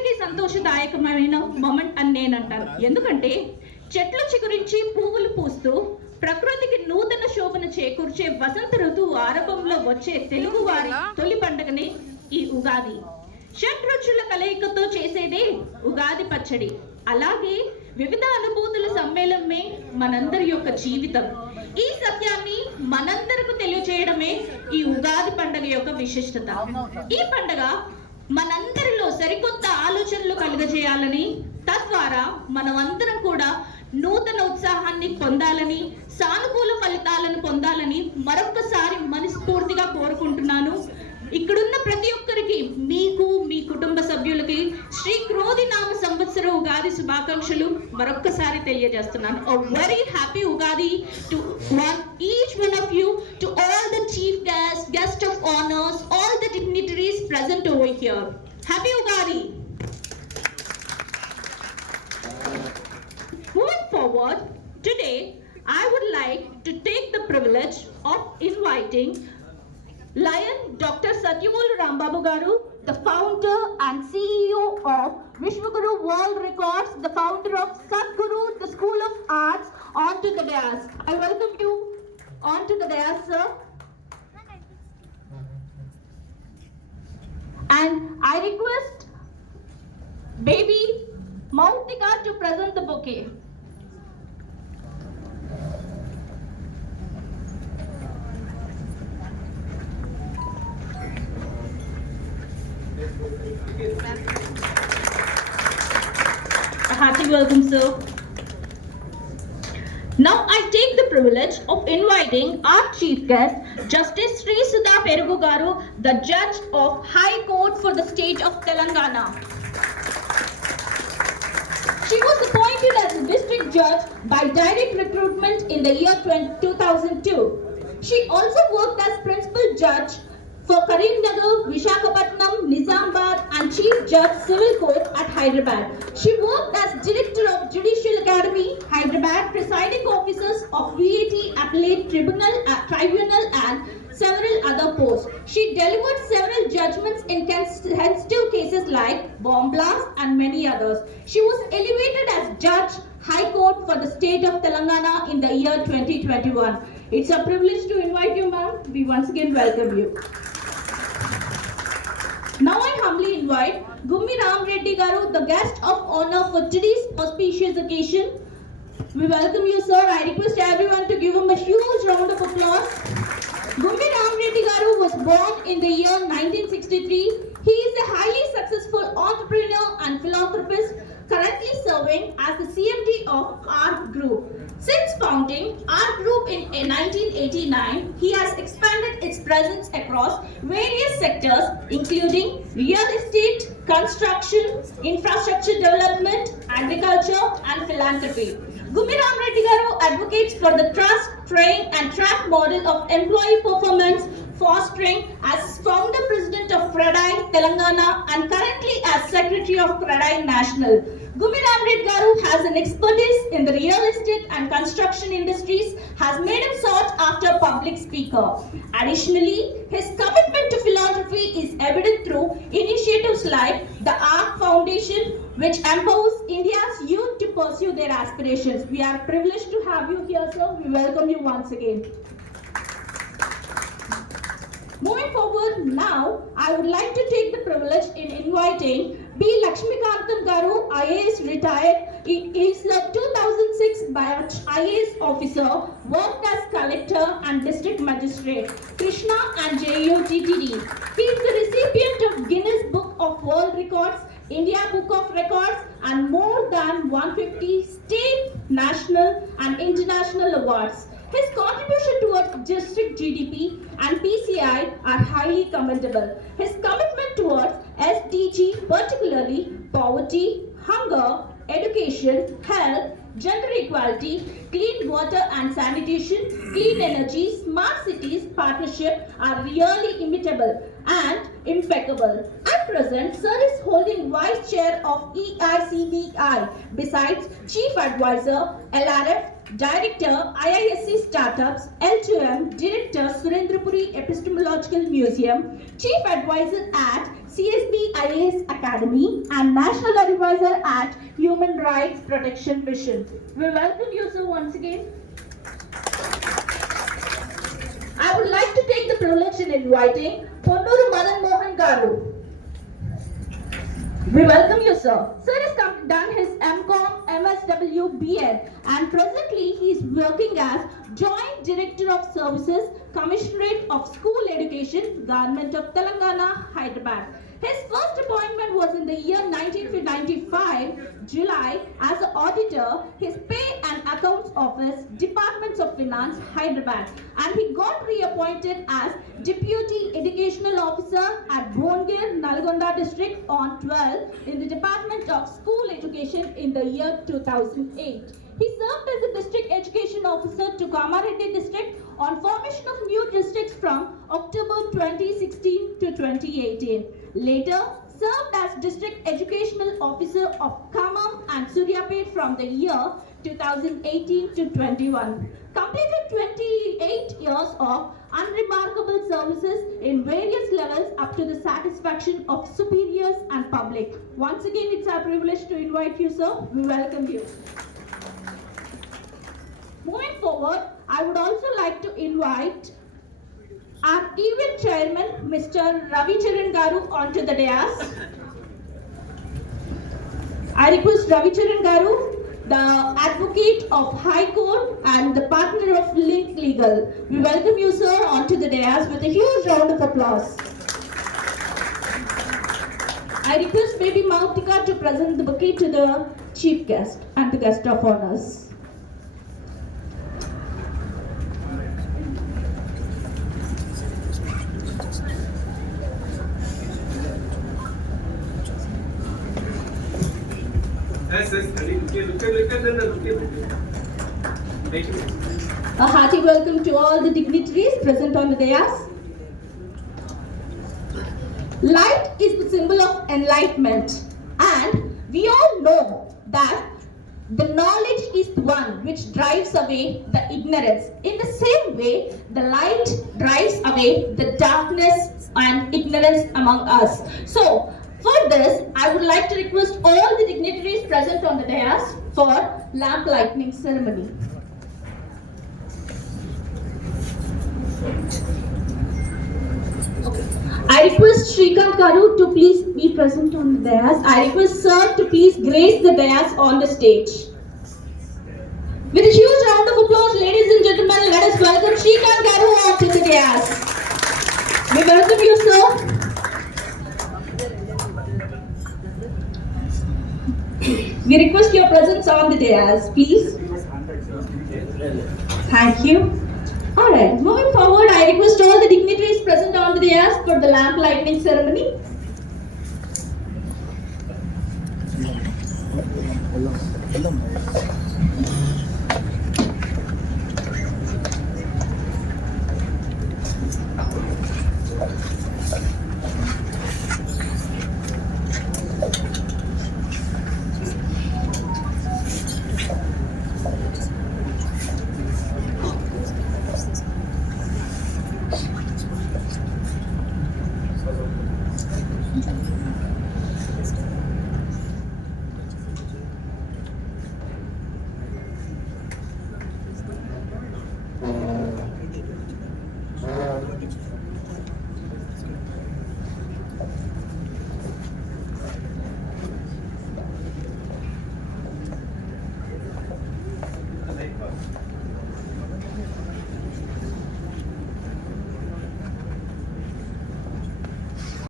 అందరికీ సంతోషదాయకమైన మొమెంట్ అని నేను అంటాను ఎందుకంటే చెట్లు చిగురించి పువ్వులు పూస్తూ ప్రకృతికి నూతన శోభను చేకూర్చే వసంత ఋతువు ఆరంభంలో వచ్చే తెలుగు వారి తొలి పండుగనే ఈ ఉగాది. షడ్రుచుల కలయికతో చేసేదే ఉగాది పచ్చడి. అలాగే వివిధ అనుభూతుల సమ్మేళనమే మనందరి యొక్క జీవితం. ఈ సత్యాన్ని మనందరకు తెలియచేయడమే ఈ ఉగాది పండుగ యొక్క విశిష్టత. ఈ పండుగ మనందరిలో సరికొత్త ఆలోచనలు కలుగజేయాలని తద్వారా మనమందరం కూడా నూతన ఉత్సాహాన్ని పొందాలని సానుకూల ఫలితాలను పొందాలని మరొకసారి మనస్ఫూర్తిగా కోరుకుంటున్నాను. ఇక్కడున్న ప్రతి ఒక్కరికి మీకు మీ కుటుంబ సభ్యులకి శ్రీ క్రోధి నామ సంవత్సర ఉగాది శుభాకాంక్షలు మరొక్కసారి తెలియజేస్తున్నాను. Very happy Ugadi to one each one of you to all the chief guest guest of honours Moving forward, today I would like to take the privilege of inviting Lion Dr. Satyamul Rambabugaru, the founder and CEO of Vishwaguru World Records, the founder of Sadhguru, the School of Arts, onto the dais. I welcome you onto the dais, sir. Baby Mautika to present the bouquet. A hearty welcome, sir. Now I take the privilege of inviting our chief guest, Justice Sri Sudha Perugu Garu, the judge of High Court for the state of Telangana. She was appointed as a district judge by direct recruitment in the year 2002. She also worked as principal judge for Karimnagar, Vishakhapatnam, Nizamabad and Chief Judge Civil Court at Hyderabad. She worked as Director of Judicial Academy, Hyderabad, presiding officers of VAT Appellate Tribunal, uh, Tribunal and several other posts. She delivered several judgments in sensitive cases like bomb blast and many others. She was elevated as Judge High Court for the state of Telangana in the year 2021. It's a privilege to invite you, ma'am. We once again welcome you. Now I humbly invite Gummi Ram Reddy Garu, the guest of honor for today's auspicious occasion. We welcome you, sir. I request everyone to give him a huge round of applause. Gummi Ram Reddy Garu was born in the year 1963. He is a highly successful entrepreneur and philanthropist currently serving as the CMD of ARC Group. Since founding ARC Group in 1989, he has expanded its presence across various sectors including real estate, construction, infrastructure development, agriculture and philanthropy. Gumiram Reddy advocates for the trust, train and track model of employee performance fostering as founder president of Pradai Telangana and currently as secretary of Pradai National. Gumiram Reddy Garu has an expertise in the real estate and construction industries has made him sought after public speaker. Additionally, his commitment to philanthropy is evident through initiatives like the ARC Foundation which empowers India's youth to pursue their aspirations. We are privileged to have you here, sir. We welcome you once again. Moving forward now, I would like to take the privilege in inviting B. Lakshmikantam Garu, IAS retired. He is a 2006 batch IAS officer, worked as collector and district magistrate, Krishna and JUTTD. He is the recipient of Guinness Book of World Records, India Book of Records, and more than 150 state, national, and international awards. His contribution towards district GDP and PCI are highly commendable. His commitment towards SDG, particularly poverty, hunger, education, health, gender equality, clean water and sanitation, clean energy, smart cities partnership are really imitable and impeccable. At present, Sir is holding Vice Chair of EICBI, besides Chief Advisor, LRF, Director, IISC Startups, L2M, Director, Surendrapuri Epistemological Museum, Chief Advisor at CSB IAS Academy and National Advisor at Human Rights Protection Mission. We welcome you, sir, once again. I would like to take the privilege in inviting Ponnuru Madan Mohan Garu. We welcome you, sir. Sir has come, done his MCOM, MSW, BEd, and presently he is working as Joint Director of Services, Commissionerate of School Education, Government of Telangana, Hyderabad. His first appointment was in the year 1995, July, as auditor, his pay and accounts office, Departments of Finance, Hyderabad, and he got reappointed as Deputy Educational Officer at Bongir, Nalgonda District on 12 in the Department of School Education in the year 2008. He served as a district education officer to Kamareddy district on formation of new districts from October 2016 to 2018. Later, served as district educational officer of Khammam and Suryapet from the year 2018 to 21. Completed 28 years of unremarkable services in various levels up to the satisfaction of superiors and public. Once again, it's our privilege to invite you, sir. We welcome you. Moving forward, I would also like to invite our event chairman, Mr. Ravi Charan Garu, onto the dais. I request Ravi Charan Garu, the advocate of High Court and the partner of Link Legal. We welcome you, sir, onto the dais with a huge round of applause. I request baby Mautika to present the bouquet to the chief guest and the guest of honors. A hearty welcome to all the dignitaries present on the dais. Light is the symbol of enlightenment, and we all know that the knowledge is the one which drives away the ignorance. In the same way, the light drives away the darkness and ignorance among us. So, would like to request all the dignitaries present on the dais for lamp lighting ceremony. Okay. I request Shrikant Karu to please be present on the dais. I request Sir to please grace the dais on the stage. With a huge round of applause, ladies and gentlemen, let us welcome Shrikant Karu onto the dais. We welcome you, sir. We request your presence on the dais, please. Thank you. Alright, moving forward, I request all the dignitaries present on the dais for the lamp lighting ceremony.